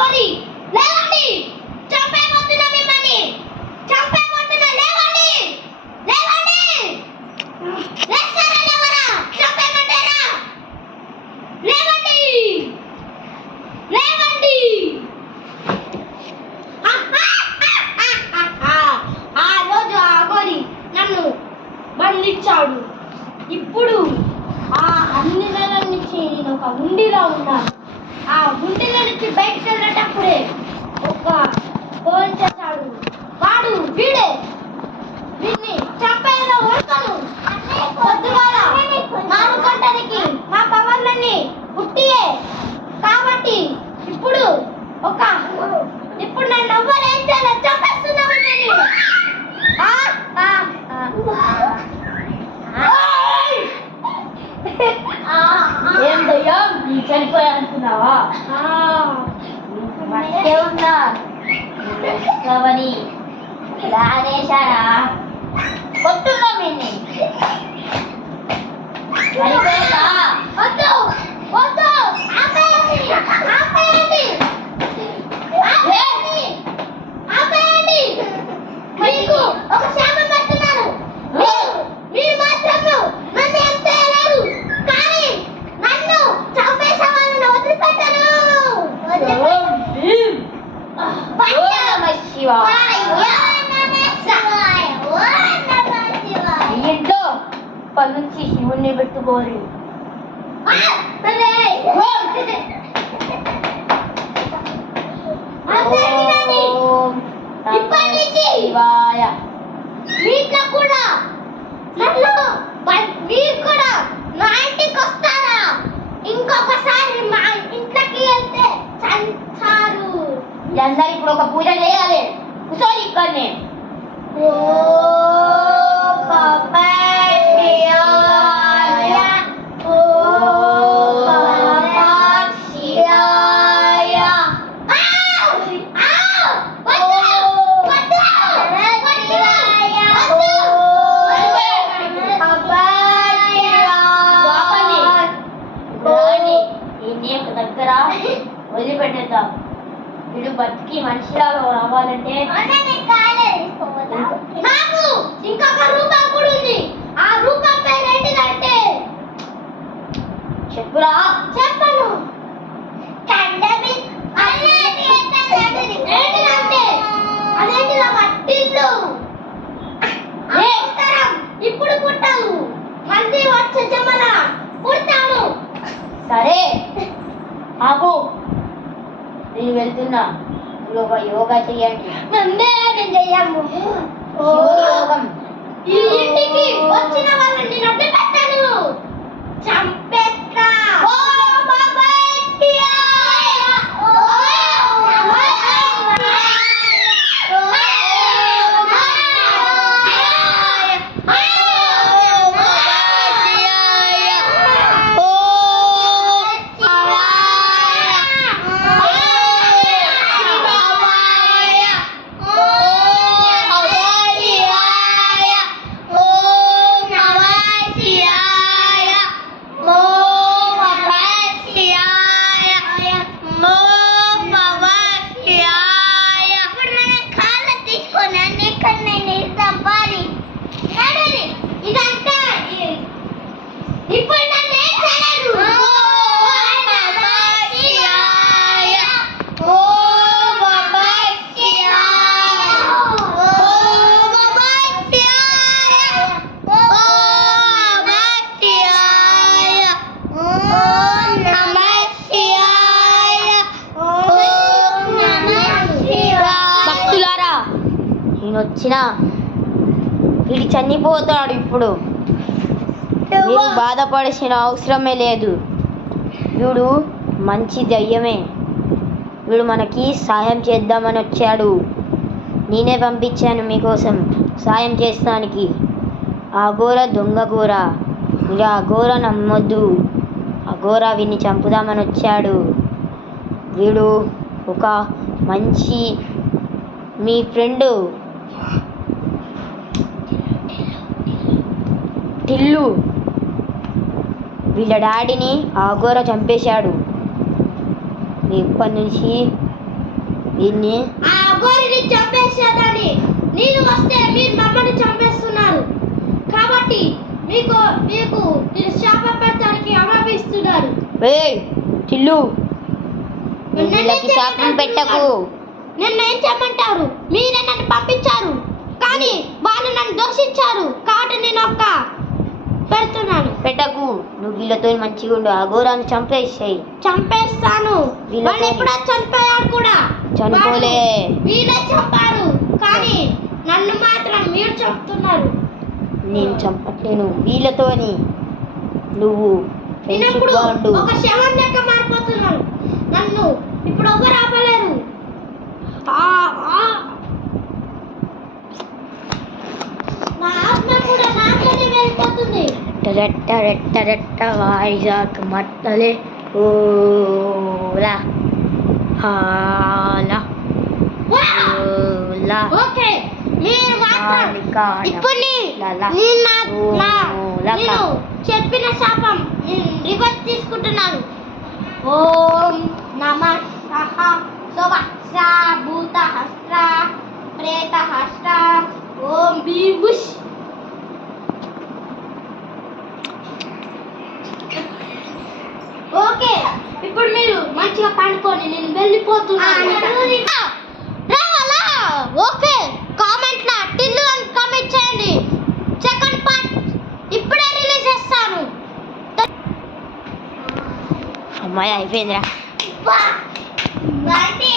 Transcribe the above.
ఆగోరి లేవండి చంపేపోతున్నా మిమ్మల్ని చంపేపోతున్నా లేవండి లేవండి లేస్తారా లేవరా చంపేమంటారా లేవండి లేవండి ఆ రోజు ఆగోరి నన్ను బంధించాడు ఇప్పుడు ఆ అన్ని నెలల నుంచి నేను ఒక ఉండిలో ఉన్నాను ఆ ఉండిలో నుంచి బయటకు వెళ్ళేటప్పుడే ఒక ఫోన్ చేశాడు వాడు వీడే వీడిని చంపేలా ఉడకను పొద్దుగాల 4 గంటలకి మా పవర్లన్నీ పుట్టియే కాబట్టి ఇప్పుడు నన్ను ఎవ్వరు ఏం చేయలేదు చంపేస్తున్నావు ఏం దయ్యం నీ చనిపోయా అనుకున్నావా మట్టే ఉన్నా తెలుసుకోవని ఇలా అనేశారా కొట్టున్నా మీన్ని చనిపోయాక వద్దు వద్దు ఆపేయండి ఆపేయండి ఆపేయండి ఆపేయండి మీకు ఒక శాపం పెడుతున్నాను మీరు మాత్రం నన్ను ఏం చేయలేరు కానీ నన్ను చంపేసే వాళ్ళని వదిలిపెట్టను ఇంట్లో పని నుంచి శివుణ్ణి పెట్టుకోరు శివాయ వీటిలో కూడా నన్ను మీరు కూడా నా ఇంటికి వస్తారా ఇంకొకసారి మా ఇంట్లోకి వెళ్తే చంచారు అందరు ఇప్పుడు ఒక పూజ చేయాలి కూర్చోని ఇక్కడనే దగ్గర వదిలిపెట్టేద్దాం వీడు బతికి మనిషిలాగా రావాలంటే నాకు ఇంకొక రూపం కూడా ఉంది ఆ రూపం పేరు ఏంటిదంటే చెప్పురా చెప్పను కండమి ఏంటిదంటే అదేంటిదా మట్టిల్లు ఇప్పుడు పుట్టాను మళ్ళీ వచ్చే జమన పుట్టాను సరే ఆపు నేను వెళ్తున్నా యోగా చెయ్యండి నేను చెయ్యము యోగం ఈ ఇంటికి వచ్చిన వాళ్ళని నొప్పి పెట్టాను చంపేస్తా వచ్చినా వీడు చనిపోతాడు ఇప్పుడు మీరు బాధపడాల్సిన అవసరమే లేదు వీడు మంచి దయ్యమే వీడు మనకి సాయం చేద్దామని వచ్చాడు నేనే పంపించాను మీకోసం సాయం చేస్తానికి ఆ ఘోర దొంగ ఘోర మీరు ఆ ఘోర నమ్మొద్దు ఆ ఘోర వీడిని చంపుదామని వచ్చాడు వీడు ఒక మంచి మీ ఫ్రెండు టిల్లు వీళ్ళ డాడీని ఆ ఘోర చంపేశాడు ఇప్పటి నుంచి దీన్ని ఆ అఘోరిని చంపేసేదని. నేను వస్తే మీరు మమ్మల్ని చంపేస్తున్నారు కాబట్టి మీకు మీకు నేను శాపం పెట్టడానికి ఆరంభిస్తున్నారు. ఏయ్ చిల్లు నువ్వు వీళ్ళకి శాపం పెట్టకు. నన్ను ఏం చేయమంటారు? మీరే నన్ను పంపించారు కానీ వాళ్ళు నన్ను దోషించారు కాబట్టి నేను ఒక్క పెడుతున్నాను. పెట్టకు. నువ్వు వీళ్ళతో మంచిగా ఉండు. అఘోరాన్ని చంపేసాయి. చంపేస్తాను. వీళ్ళతో- వాళ్ళు ఇప్పుడు చనిపోయారు కూడా. చనిపోలే. వాళ్ళు వీళ్ళే చంపారు కానీ నన్ను మాత్రం మీరు చంపుతున్నారు. నేను చంపట్లేను వీళ్ళతోని. నువ్వు నేను ఇప్పుడు ఫ్రెండ్షిప్గా ఉండు. ఒక శవం లెక్క మారిపోతున్నాను. నన్ను ఇప్పుడు ఎవరు ఆపలేరు. నా ఆత్మ కూడా నాతోనే వెళ్ళిపోతుంది. రెట్ట రెట్ట రెట్ట వాయిజాక్ మట్టలే ఓలా హాలా ఓలా ఓకే మీరు మాత్రం హాలికాడ ఇప్పుడు లలా నేను చెప్పిన శాపం నేను రివర్స్ తీసుకుంటున్నాను. ఓం నమః సహ భూత హస్ర ప్రేత హస్ర ఓం బీబుష్. ఓకే ఇప్పుడు మీరు మంచిగా పండుకొని నేను వెళ్ళిపోతున్నాను. రావాలా? ఓకే కామెంట్ లా టిల్లు అని కామెంట్ చేయండి. సెకండ్ పార్ట్ ఇప్పుడే రిలీజ్ చేస్తాను. అమ్మాయి అయిపోయిందిరా. అంటే